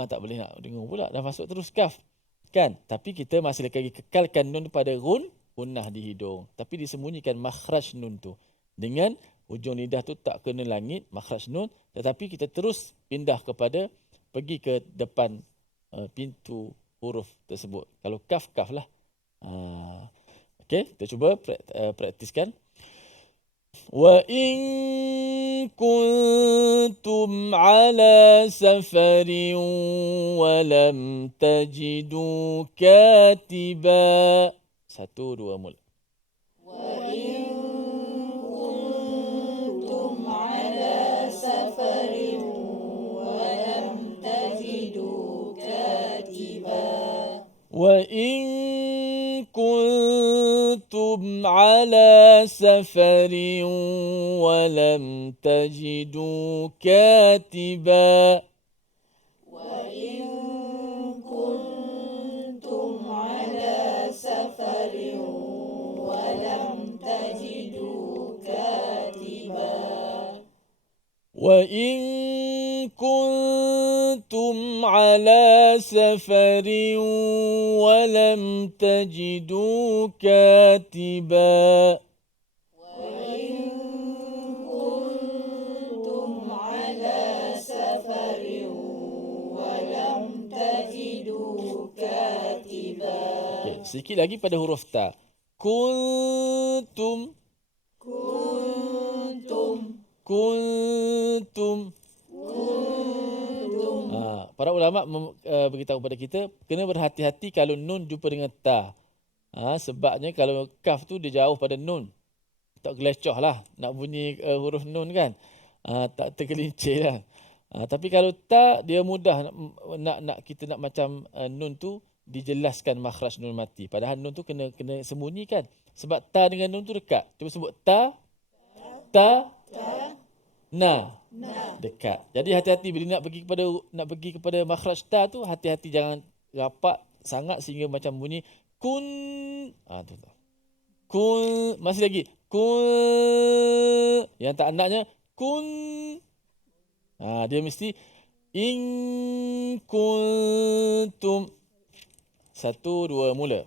tak boleh nak dengar pula, dah masuk terus kaf. Kan? Tapi kita masih lagi kekalkan nun pada gunnah di hidung. Tapi disembunyikan makhraj nun tu. Dengan hujung lidah tu tak kena langit, makhraj nun. Tetapi kita terus pindah kepada, pergi ke depan pintu huruf tersebut. Kalau kaf lah. Okey, kita cuba praktiskan. Wa in kuntum ala safarin wa lam tajidu katiba. 1, 2, mula. Wa in kuntum ala safarin wa lam tajidu katiba. Wa in kuntum كنتم على سفر ولم تجدوا كاتبا وإن كنتم على سفر ولم تجدوا كاتبا وإن كنتم على سفر ولم تجدوا كاتبا وإن كنتم على سفر ولم تجدوا كاتبا okay, sedikit lagi pada huruf ta. Kuntum kuntum para ulama beritahu kepada kita kena berhati-hati kalau nun jumpa dengan ta. Sebabnya kalau kaf tu dia jauh pada nun. Tak gelecoh lah nak bunyi huruf nun kan. Tak tergelincir lah. Tapi kalau ta dia mudah nak kita nak macam nun tu dijelaskan makhraj nun mati. Padahal nun tu kena sembunyikan. Sebab ta dengan nun tu dekat. Cuba sebut ta na dekat. Jadi hati-hati bila nak pergi kepada makhraj ta tu, hati-hati jangan rapat sangat sehingga macam bunyi kun. Tu. Kun masih lagi kun. Yang tak naknya kun. Dia mesti in kuntum. 1 2 mula.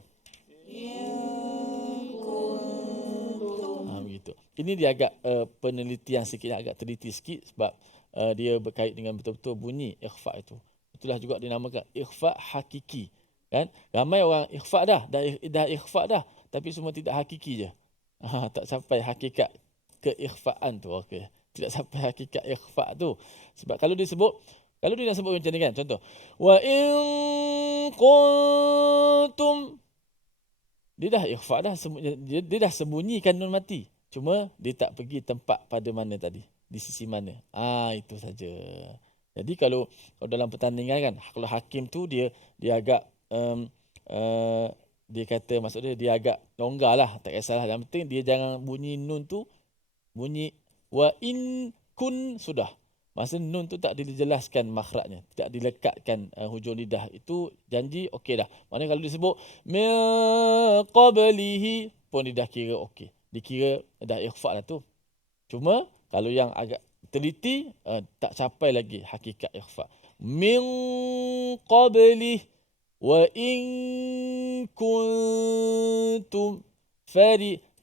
Begitu. Ini dia agak penelitian sikit, agak teliti sikit sebab dia berkait dengan betul-betul bunyi ikhfa itu. Itulah juga dinamakan ikhfa hakiki. Kan? Ramai orang ikhfa dah ikhfa dah, tapi semua tidak hakiki je. Tak sampai hakikat keikhfaan tu. Okey. Tidak sampai hakikat ikhfa tu. Sebab kalau dia nak sebut macam ni kan, contoh wa in kuntum, dia dah ikhfa dah, dia dah sembunyikan nun mati. Cuma dia tak pergi tempat pada mana tadi, di sisi mana. Itu saja. Jadi kalau dalam pertandingan kan, kalau hakim tu dia agak dia kata maksud dia agak longgar lah, tak kisahlah. Yang penting dia jangan bunyi nun tu bunyi wa in kun sudah. Masa nun tu tak dijelaskan makhrajnya, tidak dilekatkan hujung lidah, itu janji okey dah. Maknanya kalau disebut min qablihi pun dia dah kira okey. Dikira dah ikhfa lah tu. Cuma kalau yang agak teliti tak capai lagi hakikat ikhfa. Min qablihi wa in kuntum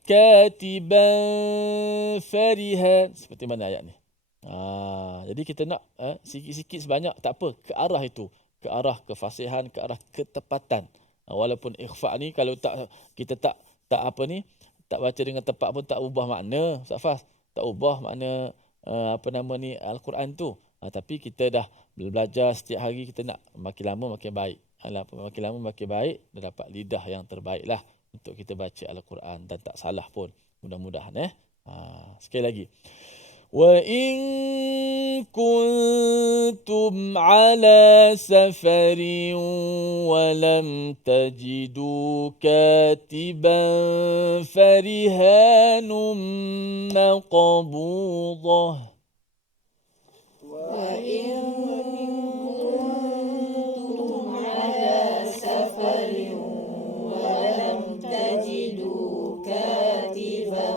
katiban farihan. Seperti mana ayat ni? Jadi kita nak sikit-sikit sebanyak tak apa, ke arah itu, ke arah kefasihan, ke arah ketepatan. Walaupun ikhfa ni kalau kita tak baca dengan tepat pun tak ubah makna, Ustaz Fas. Tak ubah makna Al-Quran tu. Tapi kita dah belajar setiap hari, kita nak makin lama makin baik. Makin lama makin baik, dah dapat lidah yang terbaik lah untuk kita baca Al-Quran dan tak salah pun. Mudah-mudahan sekali lagi. وَإِن كُنتُمْ عَلَى سَفَرٍ وَلَمْ تَجِدُوا كَاتِبًا فَرِهَانٌ مَقْبُوضَةٌ وَإِن كُنتُمْ عَلَى سَفَرٍ وَلَمْ تَجِدُوا كَاتِبًا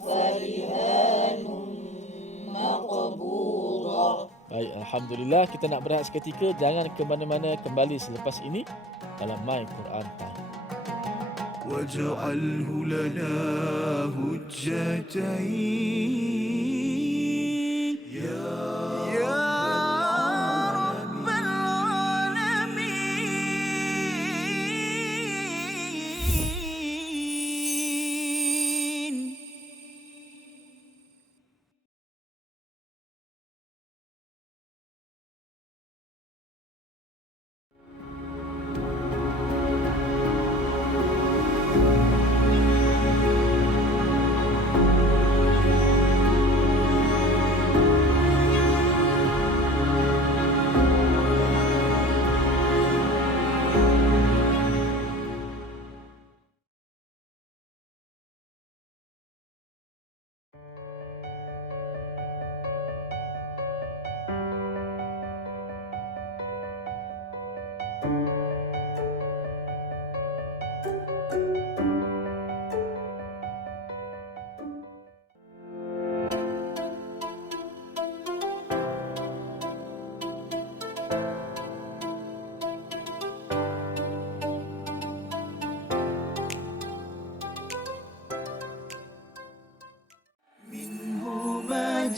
فَرِهَانٌ مَقْبُوضَةٌ. Baik, Alhamdulillah. Kita nak berehat seketika. Jangan ke mana-mana, kembali selepas ini dalam My Quran Time. واجعله لنا هجتين يا رب العالمين.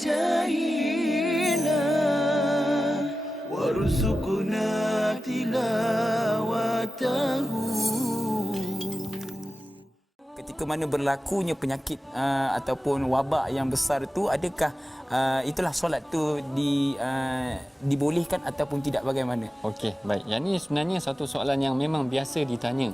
جاهلا وارزقنا تلاوته. Ketika mana berlakunya penyakit ataupun wabak yang besar itu, adakah itulah solat tu dibolehkan ataupun tidak, bagaimana? Okey, baik. Yang ni sebenarnya satu soalan yang memang biasa ditanya.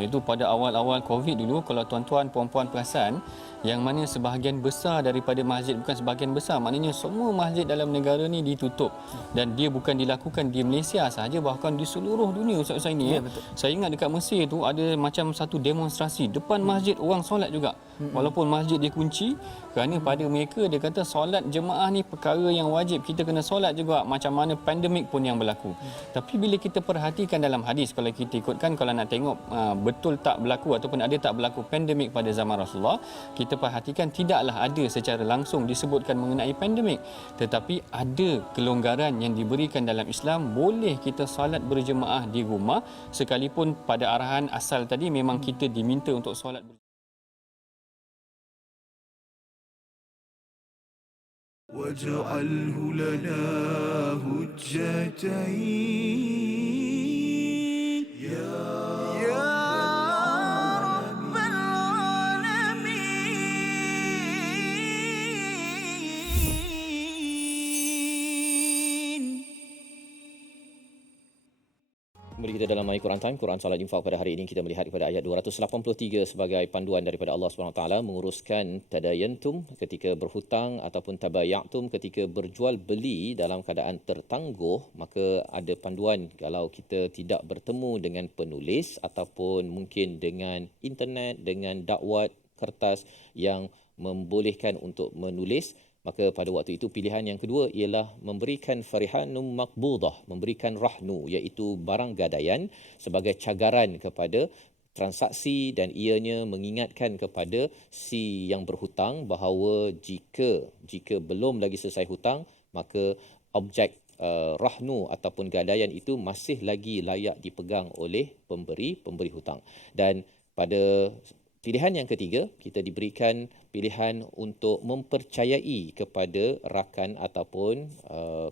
Iaitu pada awal-awal Covid dulu, kalau tuan-tuan puan-puan perasan, yang mana sebahagian besar daripada masjid, bukan sebahagian besar, maknanya semua masjid dalam negara ni ditutup. Dan dia bukan dilakukan di Malaysia sahaja, bahkan di seluruh dunia Ustaz Husaini. Saya ingat dekat Mesir tu ada macam satu demonstrasi depan masjid, orang solat juga. Walaupun masjid dikunci, kerana pada mereka dia kata solat jemaah ni perkara yang wajib, kita kena solat juga macam mana pandemik pun yang berlaku. Tapi bila kita perhatikan dalam hadis, kalau kita ikutkan, kalau nak tengok betul tak berlaku ataupun ada tak berlaku pandemik pada zaman Rasulullah, kita perhatikan tidaklah ada secara langsung disebutkan mengenai pandemik, tetapi ada kelonggaran yang diberikan dalam Islam. Boleh kita solat berjemaah di rumah, sekalipun pada arahan asal tadi memang kita diminta untuk solat واجعله لنا هجتين يا رب العالمين. Kembali kita dalam My Quran Time, Quran Salat Infak pada hari ini kita melihat kepada ayat 283 sebagai panduan daripada Allah SWT menguruskan tadayantum ketika berhutang ataupun tabayatum ketika berjual beli dalam keadaan tertangguh. Maka ada panduan kalau kita tidak bertemu dengan penulis ataupun mungkin dengan internet, dengan dakwat kertas yang membolehkan untuk menulis, maka pada waktu itu pilihan yang kedua ialah memberikan farihanum maqbudah, memberikan rahnu iaitu barang gadaian sebagai cagaran kepada transaksi, dan ianya mengingatkan kepada si yang berhutang bahawa jika belum lagi selesai hutang, maka objek rahnu ataupun gadaian itu masih lagi layak dipegang oleh pemberi hutang. Dan pada pilihan yang ketiga, kita diberikan pilihan untuk mempercayai kepada rakan ataupun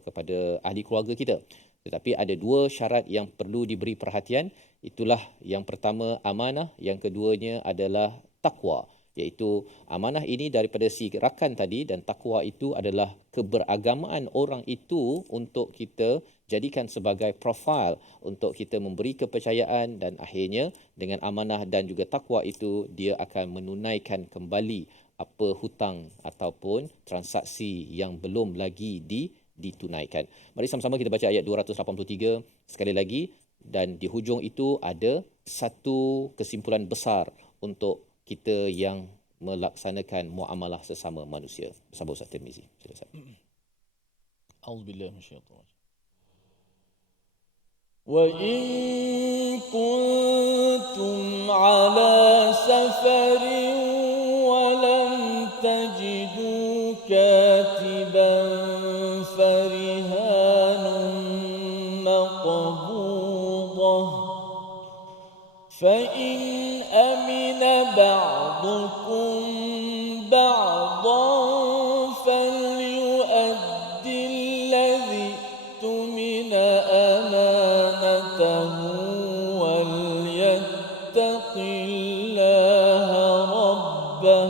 kepada ahli keluarga kita. Tetapi ada dua syarat yang perlu diberi perhatian. Itulah yang pertama amanah, yang keduanya adalah takwa. Iaitu amanah ini daripada si rakan tadi, dan takwa itu adalah keberagamaan orang itu untuk kita jadikan sebagai profil untuk kita memberi kepercayaan, dan akhirnya dengan amanah dan juga takwa itu dia akan menunaikan kembali apa hutang ataupun transaksi yang belum lagi ditunaikan. Mari sama-sama kita baca ayat 283 sekali lagi, dan di hujung itu ada satu kesimpulan besar untuk kita yang melaksanakan muamalah sesama manusia. Bersama Ustaz Tirmizi. Silakan. A'udzubillahi minasyaitanir rajim. Wa in kuntum ala safarin wa lam tajidu katiban farihanun maqbudah fa in amina ba'dukum ba'dan falyu'addi alladhi tumina amanatahu walyattaqillaha rabbah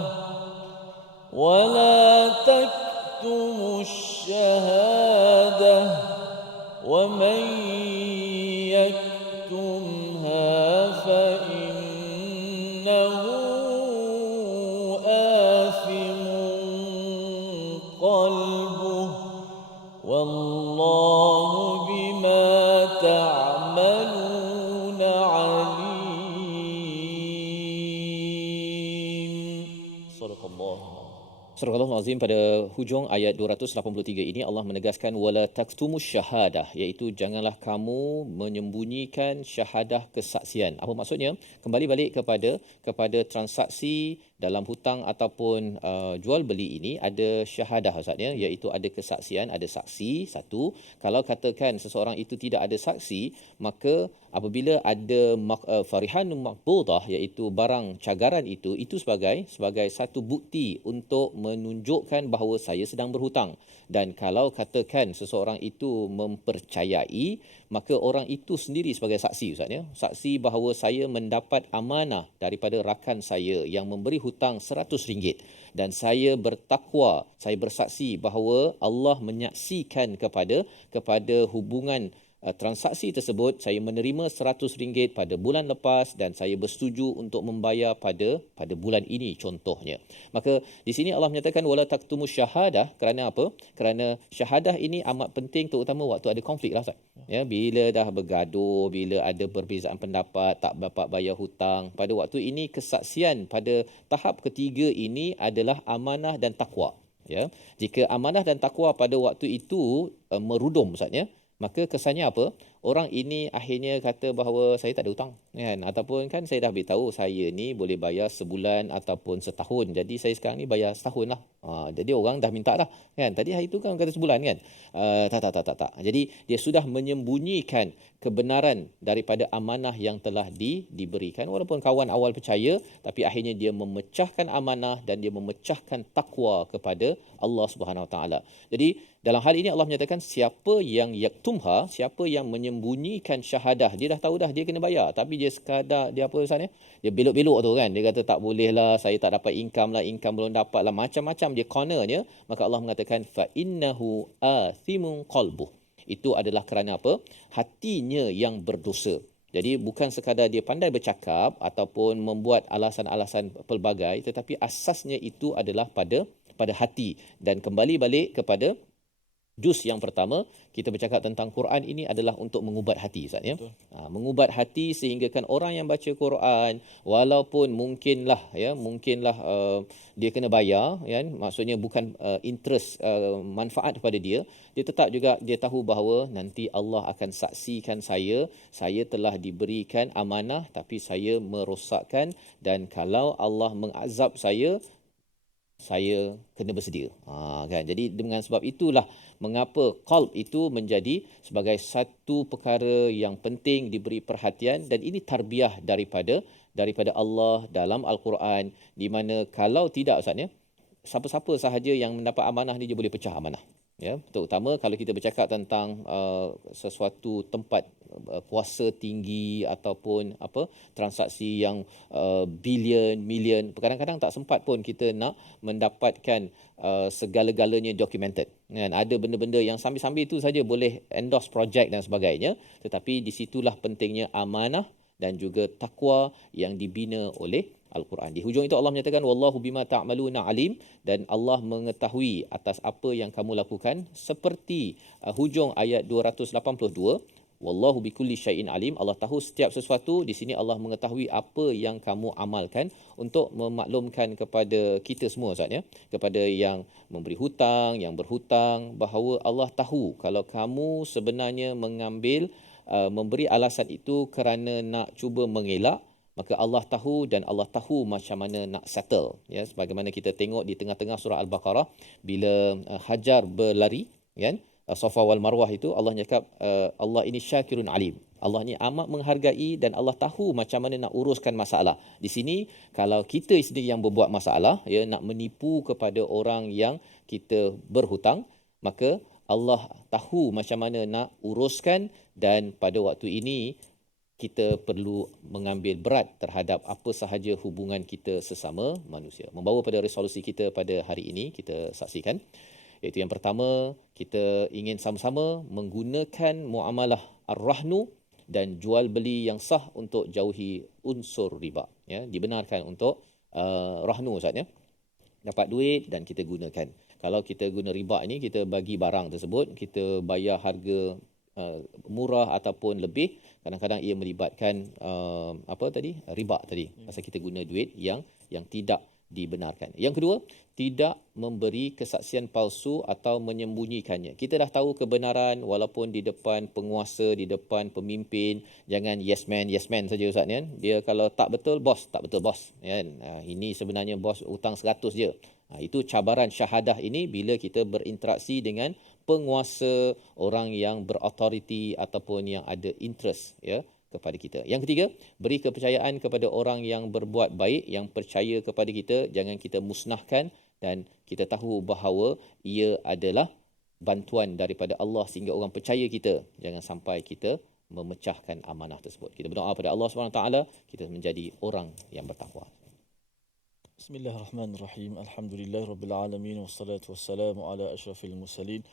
wa la taktumu ash-shahadah wa man yaktumha fa والله بما تعملون عليم. صدق الله. Surah Al-Azim pada hujung ayat 283 ini Allah menegaskan wala taktumus syahadah, iaitu janganlah kamu menyembunyikan syahadah kesaksian. Apa maksudnya? Kembali balik kepada transaksi dalam hutang ataupun jual beli ini ada syahadah Ustaz ya, iaitu ada kesaksian, ada saksi satu. Kalau katakan seseorang itu tidak ada saksi, maka apabila ada farihanun maqbudah, iaitu barang cagaran itu sebagai satu bukti untuk menunjukkan bahawa saya sedang berhutang. Dan kalau katakan seseorang itu mempercayai, maka orang itu sendiri sebagai saksi Ustaz ya, saksi bahawa saya mendapat amanah daripada rakan saya yang memberi hutang RM100 dan saya bertakwa, saya bersaksi bahawa Allah menyaksikan kepada hubungan transaksi tersebut, saya menerima RM100 pada bulan lepas dan saya bersetuju untuk membayar pada bulan ini contohnya. Maka di sini Allah menyatakan wala taktumu syahadah, kerana apa? Kerana syahadah ini amat penting terutama waktu ada konflik lah Ustaz. Ya, bila dah bergaduh, bila ada perbezaan pendapat, tak dapat bayar hutang, pada waktu ini kesaksian pada tahap ketiga ini adalah amanah dan takwa. Ya, jika amanah dan takwa pada waktu itu merudum Ustaz ya, maka kesannya apa? Orang ini akhirnya kata bahawa saya tak ada hutang kan, ataupun kan saya dah beritahu saya ni boleh bayar sebulan ataupun setahun, jadi saya sekarang ni bayar setahun lah. Jadi orang dah minta dah kan, tadi hari tu kan kata sebulan kan. Tak. Jadi dia sudah menyembunyikan kebenaran daripada amanah yang telah diberikan, walaupun kawan awal percaya, tapi akhirnya dia memecahkan amanah dan dia memecahkan takwa kepada Allah Subhanahu Wa Taala. Jadi dalam hal ini Allah menyatakan siapa yang yaktumha, siapa yang menyembunyikan syahadah, dia dah tahu dah dia kena bayar, tapi dia sekadar dia apa Ustaz ni? Dia belok-belok tu kan. Dia kata tak boleh lah, saya tak dapat income belum dapat lah, macam-macam dia cornernya, maka Allah mengatakan fa innahu athimun qalbuh. Itu adalah kerana apa? Hatinya yang berdosa. Jadi bukan sekadar dia pandai bercakap ataupun membuat alasan-alasan pelbagai, tetapi asasnya itu adalah pada hati. Dan kembali balik kepada juz yang pertama, kita bercakap tentang Quran ini adalah untuk mengubat hati Ustaz ya. Mengubat hati sehingga kan orang yang baca Quran, walaupun mungkinlah dia kena bayar kan, maksudnya bukan interest manfaat kepada dia tetap juga dia tahu bahawa nanti Allah akan saksikan saya telah diberikan amanah tapi saya merosakkan, dan kalau Allah mengazab saya kena bersedia. Kan? Jadi dengan sebab itulah mengapa qalb itu menjadi sebagai satu perkara yang penting diberi perhatian, dan ini tarbiyah daripada Allah dalam Al-Quran, di mana kalau tidak Ustaz ya, siapa-siapa sahaja yang mendapat amanah ni dia boleh pecah amanah. Ya, terutama kalau kita bercakap tentang sesuatu tempat kuasa tinggi ataupun transaksi yang bilion, million, kadang-kadang tak sempat pun kita nak mendapatkan segala-galanya documented. Kan? Ada benda-benda yang sambil-sambil itu saja boleh endorse projek dan sebagainya, tetapi di situlah pentingnya amanah dan juga takwa yang dibina oleh Al-Quran. Di hujung itu Allah menyatakan wallahu bima ta'maluna alim, dan Allah mengetahui atas apa yang kamu lakukan, seperti hujung ayat 282, wallahu bikulli syai'in alim. Allah tahu setiap sesuatu. Di sini Allah mengetahui apa yang kamu amalkan, untuk memaklumkan kepada kita semua Ustaz ya, kepada yang memberi hutang, yang berhutang, bahawa Allah tahu kalau kamu sebenarnya memberi alasan itu kerana nak cuba mengelak, maka Allah tahu, dan Allah tahu macam mana nak settle ya. Sebagaimana kita tengok di tengah-tengah surah Al-Baqarah, bila Hajar berlari kan, Safa wal Marwah itu, Allah cakap Allah ini syakirun alim. Allah ni amat menghargai dan Allah tahu macam mana nak uruskan masalah. Di sini kalau kita sendiri yang berbuat masalah ya, nak menipu kepada orang yang kita berhutang, maka Allah tahu macam mana nak uruskan, dan pada waktu ini kita perlu mengambil berat terhadap apa sahaja hubungan kita sesama manusia. Membawa pada resolusi kita pada hari ini, kita saksikan. Iaitu yang pertama, kita ingin sama-sama menggunakan muamalah ar-rahnu dan jual beli yang sah untuk jauhi unsur riba. Ya, dibenarkan untuk rahnu Ustaz ya. Dapat duit dan kita gunakan. Kalau kita guna riba ini, kita bagi barang tersebut, kita bayar harga murah ataupun lebih, kadang-kadang ia melibatkan riba tadi, pasal kita guna duit yang tidak dibenarkan. Yang kedua, tidak memberi kesaksian palsu atau menyembunyikannya. Kita dah tahu kebenaran walaupun di depan penguasa, di depan pemimpin, jangan yes man saja Ustaz ni kan. Dia kalau tak betul bos, tak betul bos kan. Ini sebenarnya bos hutang 100 je. Itu cabaran syahadah ini bila kita berinteraksi dengan penguasa, orang yang berautoriti ataupun yang ada interest ya kepada kita. Yang ketiga, beri kepercayaan kepada orang yang berbuat baik, yang percaya kepada kita, jangan kita musnahkan, dan kita tahu bahawa ia adalah bantuan daripada Allah sehingga orang percaya kita. Jangan sampai kita memecahkan amanah tersebut. Kita berdoa pada Allah SWT, kita menjadi orang yang bertakwa. Bismillahirrahmanirrahim. Alhamdulillahirabbil alamin wassalatu wassalamu ala asyrafil mursalin.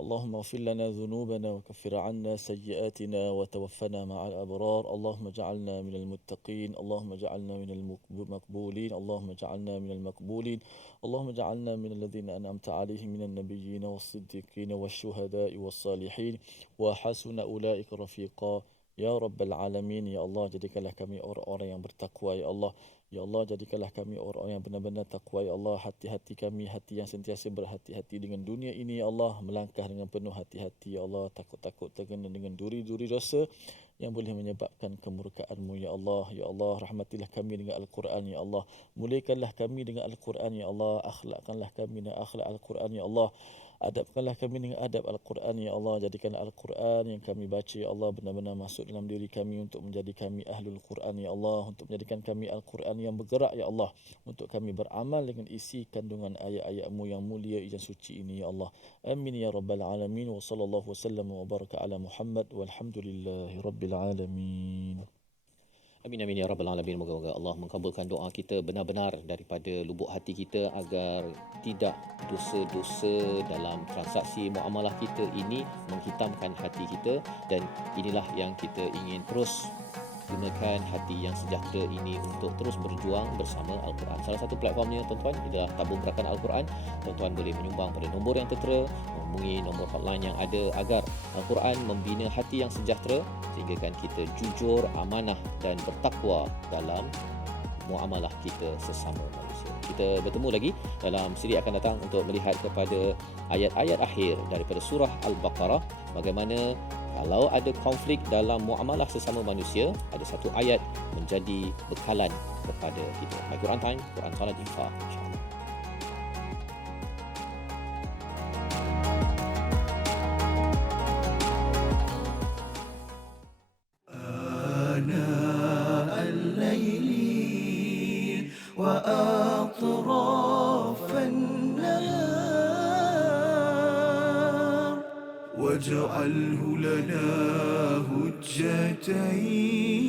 اللهم اغفر لنا ذنوبنا وكفر عنا سيئاتنا وتوفنا مع الأبرار. اللهم اجعلنا من المتقين، اللهم اجعلنا من المقبولين، اللهم اجعلنا من المقبولين، اللهم اجعلنا من الذين أنعمت عليهم من النبيين والصديقين والشهداء والصالحين وحسن أولئك رفيقا. Ya Rabbal Alamin, Ya Allah, jadikanlah kami orang-orang yang bertakwa, Ya Allah. Ya Allah, jadikanlah kami orang-orang yang benar-benar takwa, Ya Allah. Hati-hati kami, hati yang sentiasa berhati-hati dengan dunia ini, Ya Allah. Melangkah dengan penuh hati-hati, Ya Allah. Takut-takut terkena dengan duri-duri dosa yang boleh menyebabkan kemurkaan-Mu, Ya Allah. Ya Allah, rahmatilah kami dengan Al-Quran, Ya Allah. Muliakanlah kami dengan Al-Quran, Ya Allah. Akhlakkanlah kami dengan akhlak Al-Quran, Ya Allah. Adabkanlah kami dengan adab Al-Quran, Ya Allah. Jadikan Al-Quran yang kami baca, Ya Allah, benar-benar masuk dalam diri kami untuk menjadi kami Ahlul Quran, Ya Allah. Untuk menjadikan kami Al-Quran yang bergerak, Ya Allah. Untuk kami beramal dengan isi kandungan ayat-ayat-Mu yang mulia, yang suci ini, Ya Allah. Amin ya Rabbal Alamin. Wa sallallahu wasallam wa baraka ala Muhammad. Walhamdulillahi Rabbil Alamin. Amin amin ya rabbal alamin. Moga-moga Allah mengabulkan doa kita benar-benar daripada lubuk hati kita agar tidak dosa-dosa dalam transaksi muamalah kita ini menghitamkan hati kita, dan inilah yang kita ingin terus gunakan hati yang sejahtera ini untuk terus berjuang bersama Al-Quran. Salah satu platformnya tuan-tuan adalah tabung gerakan Al-Quran. Tuan-tuan boleh menyumbang pada nombor yang tertera, menghubungi nombor hotline yang ada agar Al-Quran membina hati yang sejahtera sehingga kan kita jujur, amanah dan bertakwa dalam muamalah kita sesama manusia. Kita bertemu lagi dalam siri akan datang untuk melihat kepada ayat-ayat akhir daripada surah Al-Baqarah, bagaimana kalau ada konflik dalam muamalah sesama manusia, ada satu ayat menjadi bekalan kepada kita. My Quran Time, Quran Salat Infaq, insya-Allah. آناء الليل وأطراف النهار واجعله لنا هجتين